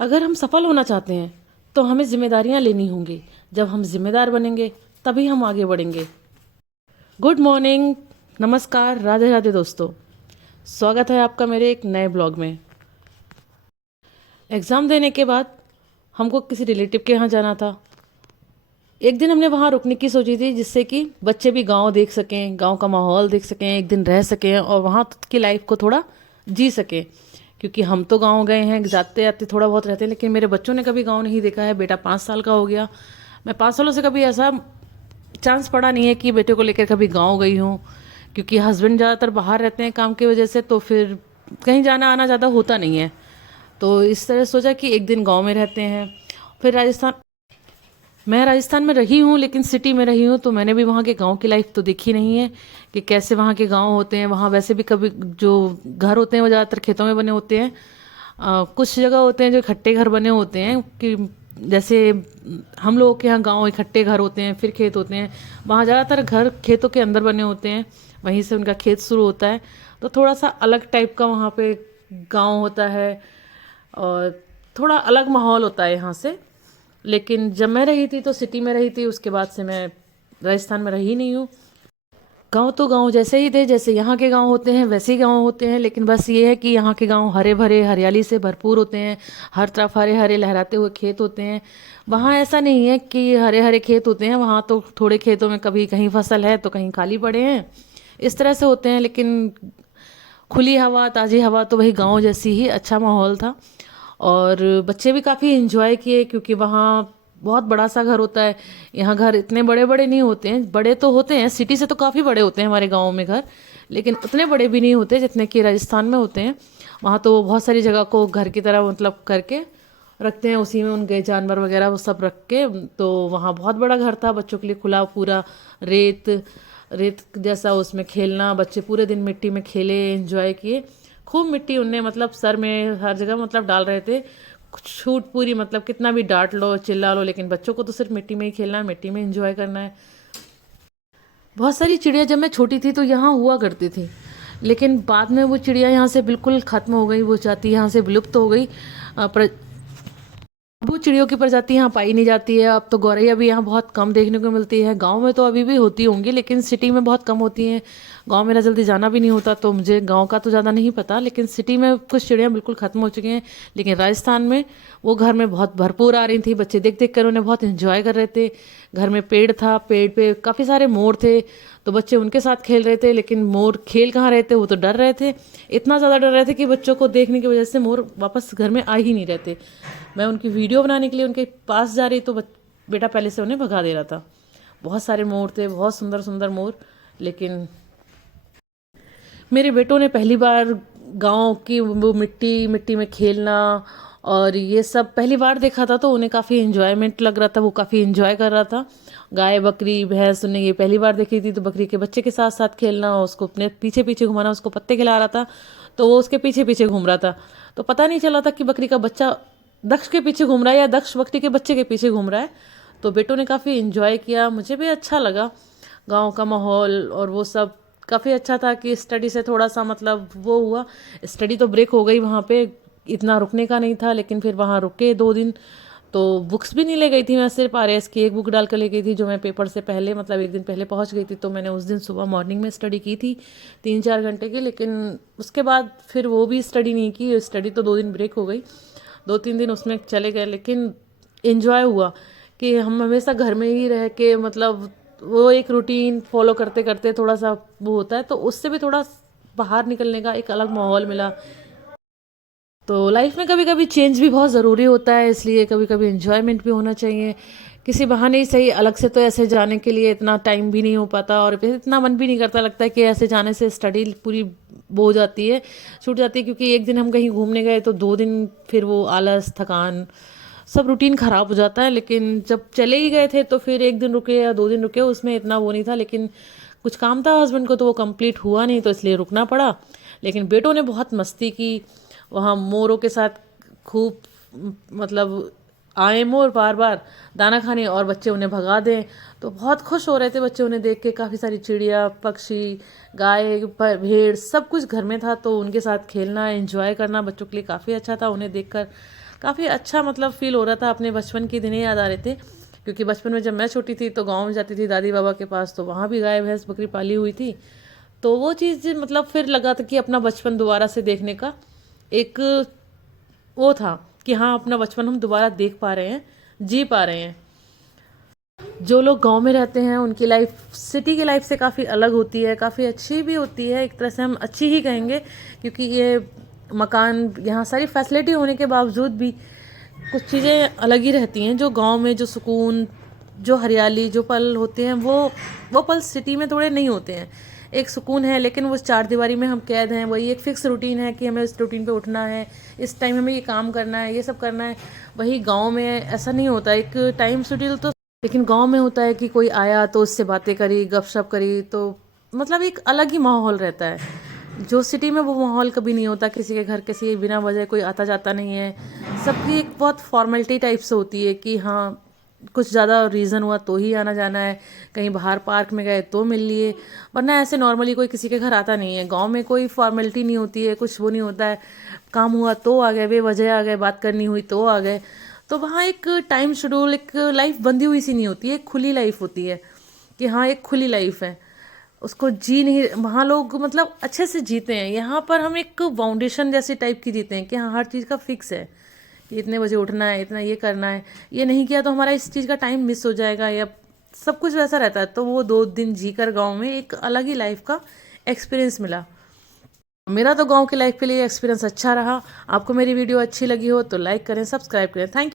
अगर हम सफल होना चाहते हैं तो हमें जिम्मेदारियां लेनी होंगी। जब हम जिम्मेदार बनेंगे तभी हम आगे बढ़ेंगे। गुड मॉर्निंग, नमस्कार, राधे राधे दोस्तों। स्वागत है आपका मेरे एक नए ब्लॉग में। एग्ज़ाम देने के बाद हमको किसी रिलेटिव के यहाँ जाना था। एक दिन हमने वहाँ रुकने की सोची थी, जिससे कि बच्चे भी गांव देख सकें, गांव का माहौल देख सकें, एक दिन रह सकें और वहाँ की लाइफ को थोड़ा जी सकें। क्योंकि हम तो गांव गए हैं, जाते आते थोड़ा बहुत रहते हैं, लेकिन मेरे बच्चों ने कभी गांव नहीं देखा है। बेटा 5 साल का हो गया, मैं 5 सालों से कभी ऐसा चांस पड़ा नहीं है कि बेटे को लेकर कभी गांव गई हूँ। क्योंकि हस्बैंड ज़्यादातर बाहर रहते हैं काम की वजह से, तो फिर कहीं जाना आना ज़्यादा होता नहीं है। तो इस तरह सोचा कि एक दिन गांव में रहते हैं। फिर मैं राजस्थान में रही हूँ, लेकिन सिटी में रही हूँ, तो मैंने भी वहाँ के गांव की लाइफ तो देखी नहीं है कि कैसे वहाँ के गांव होते हैं। वहाँ वैसे भी कभी जो घर होते हैं वो ज़्यादातर खेतों में बने होते हैं। कुछ जगह होते हैं जो इकट्ठे घर बने होते हैं, कि जैसे हम लोगों के यहाँ गांव इकट्ठे घर होते हैं, फिर खेत होते हैं। वहाँ ज़्यादातर घर खेतों के अंदर बने होते हैं, वहीं से उनका खेत शुरू होता है। तो थोड़ा सा अलग टाइप का वहाँ पे गांव होता है और थोड़ा अलग माहौल होता है यहाँ से। लेकिन जब मैं रही थी तो सिटी में रही थी, उसके बाद से मैं राजस्थान में रही नहीं हूँ। गांव तो गांव जैसे ही थे, जैसे यहाँ के गांव होते हैं वैसे ही गांव होते हैं, लेकिन बस ये है कि यहाँ के गांव हरे भरे हरियाली से भरपूर होते हैं। हर तरफ हरे हरे लहराते हुए खेत होते हैं। वहाँ ऐसा नहीं है कि हरे हरे खेत होते हैं, वहाँ तो थोड़े खेतों में कभी कहीं फसल है तो कहीं खाली पड़े हैं, इस तरह से होते हैं। लेकिन खुली हवा, ताज़ी हवा, तो वही गांव जैसी ही अच्छा माहौल था। और बच्चे भी काफ़ी इंजॉय किए, क्योंकि वहाँ बहुत बड़ा सा घर होता है। यहाँ घर इतने बड़े बड़े नहीं होते हैं, बड़े तो होते हैं, सिटी से तो काफ़ी बड़े होते हैं हमारे गांव में घर, लेकिन उतने बड़े भी नहीं होते जितने कि राजस्थान में होते हैं। वहाँ तो बहुत सारी जगह को घर की तरह मतलब करके रखते हैं, उसी में उनके जानवर वगैरह वो सब रख के। तो वहाँ बहुत बड़ा घर था, बच्चों के लिए खुला पूरा। रेत रेत जैसा उसमें खेलना, बच्चे पूरे दिन मिट्टी में खेले, एंजॉय किए। खूब मिट्टी उनने मतलब सर में हर जगह मतलब डाल रहे थे। छूट पूरी, मतलब कितना भी डांट लो चिल्ला लो, लेकिन बच्चों को तो सिर्फ मिट्टी में ही खेलना है, मिट्टी में एंजॉय करना है। बहुत सारी चिड़िया जब मैं छोटी थी तो यहाँ हुआ करती थी, लेकिन बाद में वो चिड़िया यहाँ से बिल्कुल ख़त्म हो गई, वो जाति यहाँ से विलुप्त हो गई। वो चिड़ियों की प्रजाति यहाँ पाई नहीं जाती है। अब तो गौरैया भी यहाँ बहुत कम देखने को मिलती है। गांव में तो अभी भी होती होंगी, लेकिन सिटी में बहुत कम होती हैं। गांव मेरा जल्दी जाना भी नहीं होता, तो मुझे गांव का तो ज़्यादा नहीं पता, लेकिन सिटी में कुछ चिड़ियाँ बिल्कुल ख़त्म हो चुकी हैं। लेकिन राजस्थान में वो घर में बहुत भरपूर आ रही थी, बच्चे देख देख कर उन्हें बहुत इंजॉय कर रहे थे। घर में पेड़ था, पेड़ पे काफ़ी सारे मोर थे, तो बच्चे उनके साथ खेल रहे थे। लेकिन मोर खेल कहाँ रहे थे, वो तो डर रहे थे। इतना ज़्यादा डर रहे थे कि बच्चों को देखने की वजह से मोर वापस घर में आ ही नहीं रहे थे। मैं उनकी वीडियो बनाने के लिए उनके पास जा रही तो बेटा पहले से उन्हें भगा दे रहा था। बहुत सारे मोर थे, बहुत सुंदर सुंदर मोर। लेकिन मेरे बेटों ने पहली बार गांव की वो मिट्टी मिट्टी में खेलना और ये सब पहली बार देखा था, तो उन्हें काफ़ी इन्जॉयमेंट लग रहा था, वो काफ़ी इन्जॉय कर रहा था। गाय बकरी भैंस उन्हें ये पहली बार देखी थी, तो बकरी के बच्चे के साथ साथ खेलना, उसको अपने पीछे पीछे घुमाना, उसको पत्ते खिला रहा था, तो वो उसके पीछे पीछे घूम रहा था। तो पता नहीं चला था कि बकरी का बच्चा दक्ष के पीछे घूम रहा है या दक्ष बकरी के बच्चे के पीछे घूम रहा है। तो बेटों ने काफ़ी इन्जॉय किया, मुझे भी अच्छा लगा। गांव का माहौल और वो सब काफ़ी अच्छा था। कि स्टडी से थोड़ा सा मतलब वो हुआ, स्टडी तो ब्रेक हो गई वहाँ पे, इतना रुकने का नहीं था, लेकिन फिर वहाँ रुके 2 दिन। तो बुक्स भी नहीं ले गई थी मैं, सिर्फ आरएस की एक बुक डाल कर ले गई थी, जो मैं पेपर से पहले मतलब एक दिन पहले पहुँच गई थी। तो मैंने उस दिन सुबह मॉर्निंग में स्टडी की थी 3-4 घंटे की, लेकिन उसके बाद फिर वो भी स्टडी नहीं की। स्टडी तो 2 दिन ब्रेक हो गई, 2-3 दिन उसमें चले गए। लेकिन इन्जॉय हुआ कि हम हमेशा घर में ही रह के मतलब वो एक रूटीन फॉलो करते करते थोड़ा सा वो होता है, तो उससे भी थोड़ा बाहर निकलने का एक अलग माहौल मिला। तो लाइफ में कभी कभी चेंज भी बहुत ज़रूरी होता है, इसलिए कभी कभी इन्जॉयमेंट भी होना चाहिए। किसी बहाने ही सही, अलग से तो ऐसे जाने के लिए इतना टाइम भी नहीं हो पाता, और फिर इतना मन भी नहीं करता, लगता है कि ऐसे जाने से स्टडी पूरी वो हो जाती है, छूट जाती है। क्योंकि एक दिन हम कहीं घूमने गए तो 2 दिन फिर वो आलस थकान सब रूटीन ख़राब हो जाता है। लेकिन जब चले ही गए थे तो फिर 1 दिन रुके या 2 दिन रुके, उसमें इतना वो नहीं था। लेकिन कुछ काम था हस्बैंड को, तो वो कंप्लीट हुआ नहीं, तो इसलिए रुकना पड़ा। लेकिन बेटों ने बहुत मस्ती की वहाँ मोरों के साथ, खूब मतलब आए मोर बार बार दाना खाने और बच्चे उन्हें भगा दें, तो बहुत खुश हो रहे थे बच्चे उन्हें देख के। काफ़ी सारी चिड़िया पक्षी गाय भेड़ सब कुछ घर में था, तो उनके साथ खेलना एंजॉय करना बच्चों के लिए काफ़ी अच्छा था। उन्हें देखकर काफ़ी अच्छा मतलब फ़ील हो रहा था, अपने बचपन के दिन ही याद आ रहे थे। क्योंकि बचपन में जब मैं छोटी थी तो गाँव में जाती थी दादी बाबा के पास, तो वहाँ भी गाय भैंस बकरी पाली हुई थी। तो वो चीज़ मतलब फिर लगा था कि अपना बचपन दोबारा से देखने का एक वो था कि हाँ, अपना बचपन हम दोबारा देख पा रहे हैं, जी पा रहे हैं। जो लोग गांव में रहते हैं उनकी लाइफ सिटी की लाइफ से काफ़ी अलग होती है, काफ़ी अच्छी भी होती है, एक तरह से हम अच्छी ही कहेंगे। क्योंकि ये मकान, यहाँ सारी फैसिलिटी होने के बावजूद भी कुछ चीज़ें अलग ही रहती हैं। जो गांव में जो सुकून, जो हरियाली, जो पल होते हैं, वो पल सिटी में थोड़े नहीं होते हैं। एक सुकून है, लेकिन वो चार दीवारी में हम कैद हैं। वही एक फिक्स रूटीन है कि हमें इस रूटीन पे उठना है, इस टाइम हमें ये काम करना है, ये सब करना है। वही गांव में ऐसा नहीं होता, एक टाइम शेड्यूल तो। लेकिन गांव में होता है कि कोई आया तो उससे बातें करी, गपशप करी, तो मतलब एक अलग ही माहौल रहता है। जो सिटी में वो माहौल कभी नहीं होता। किसी के घर किसी के बिना वजह कोई आता जाता नहीं है। सबकी एक बहुत फॉर्मेलिटी टाइप से होती है कि हाँ, कुछ ज़्यादा रीज़न हुआ तो ही आना जाना है, कहीं बाहर पार्क में गए तो मिल लिए, वरना ऐसे नॉर्मली कोई किसी के घर आता नहीं है। गांव में कोई फॉर्मेलिटी नहीं होती है, कुछ वो नहीं होता है। काम हुआ तो आ गए, बेवजह आ गए, बात करनी हुई तो आ गए। तो वहाँ एक टाइम शेड्यूल, एक लाइफ बंधी हुई सी नहीं होती है, एक खुली लाइफ होती है कि हाँ, एक खुली लाइफ है, उसको जी नहीं, वहाँ लोग मतलब अच्छे से जीते हैं। यहाँ पर हम एक फाउंडेशन जैसी टाइप की जीते हैं कि हाँ, हर चीज़ का फिक्स है कि इतने बजे उठना है, इतना ये करना है, ये नहीं किया तो हमारा इस चीज़ का टाइम मिस हो जाएगा, या सब कुछ वैसा रहता है। तो वो 2 दिन जीकर गाँव में एक अलग ही लाइफ का एक्सपीरियंस मिला। मेरा तो गांव की लाइफ के लिए एक्सपीरियंस अच्छा रहा। आपको मेरी वीडियो अच्छी लगी हो तो लाइक करें, सब्सक्राइब करें। थैंक